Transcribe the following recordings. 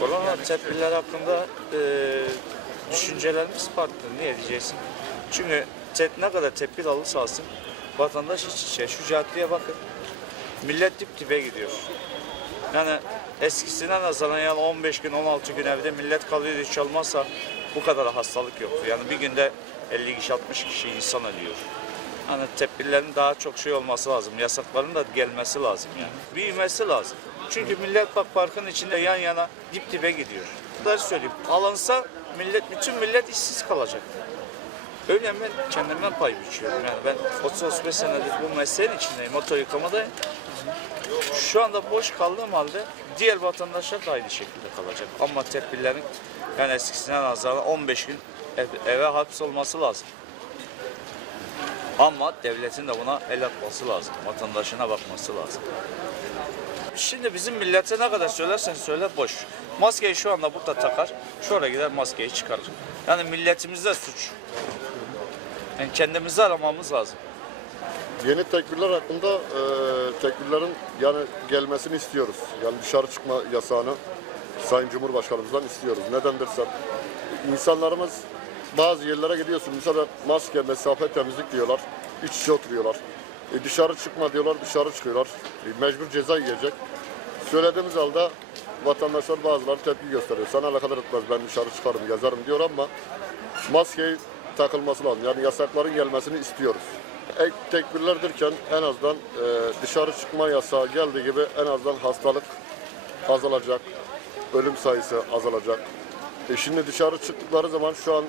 Korona tedbirler hakkında e, düşüncelerimiz farklı. Niye diyeceksin? Çünkü te- ne kadar tedbir alırsa alsın vatandaş iç içe. Şu caddeye bakın. Millet dip dibe gidiyor. Yani eskisinden nazaran yani 15 gün 16 gün evde millet kalıyor hiç olmazsa bu kadar hastalık yoktu. Yani bir günde 50 kişi 60 kişi insan ölüyor. Hani tedbirlerin daha çok şey olması lazım. Yasakların da gelmesi lazım yani. Büyümesi lazım. Çünkü millet bak parkın içinde yan yana dip dibe gidiyor. Bunları söyleyeyim. Alınsa millet bütün millet işsiz kalacak. Öyle ben kendimden pay biçiyorum. Yani ben 30-35 senedir bu mesleğin içindeyim. Motor yıkamadayım. Şu anda boş kaldığım halde diğer vatandaşlar da aynı şekilde kalacak. Ama tedbirlerin yani eskisinden nazaran 15 gün ev- eve hapsolması lazım. Ama devletin de buna el atması lazım. Vatandaşına bakması lazım. Şimdi bizim millete ne kadar söylersen söyle boş. Maskeyi şu anda burada takar, şuraya gider maskeyi çıkarır. Yani milletimizde suç. Yani kendimizi aramamız lazım. Yeni tedbirler hakkında e, tedbirlerin yani gelmesini istiyoruz. Yani dışarı çıkma yasağını Sayın Cumhurbaşkanımızdan istiyoruz. Neden dersen insanlarımız bazı yerlere gidiyorsun. Mesela maske, mesafe, temizlik diyorlar. İç içe oturuyorlar. E, dışarı çıkma diyorlar, dışarı çıkıyorlar. E, mecbur ceza yiyecek. Söylediğimiz halde vatandaşlar bazıları tepki gösteriyor. Sana alakadar etmez ben dışarı çıkarım, gezerim diyor ama maskeyi takılması lazım. Yani yasakların gelmesini istiyoruz. Ek tedbirlerdirken en azından e, dışarı çıkma yasağı geldiği gibi en azından hastalık azalacak, ölüm sayısı azalacak. E şimdi dışarı çıktıkları zaman şu an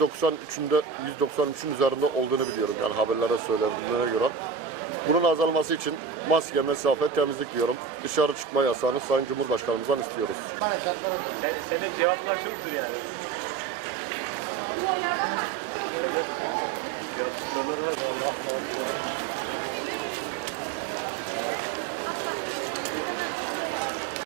193'ünde 193'ün üzerinde olduğunu biliyorum yani haberlere söylendiğine göre. Bunun azalması için maske, mesafe, temizlik diyorum. Dışarı çıkma yasağını Sayın Cumhurbaşkanımızdan istiyoruz. Sen, senin cevaplar çoktur yani.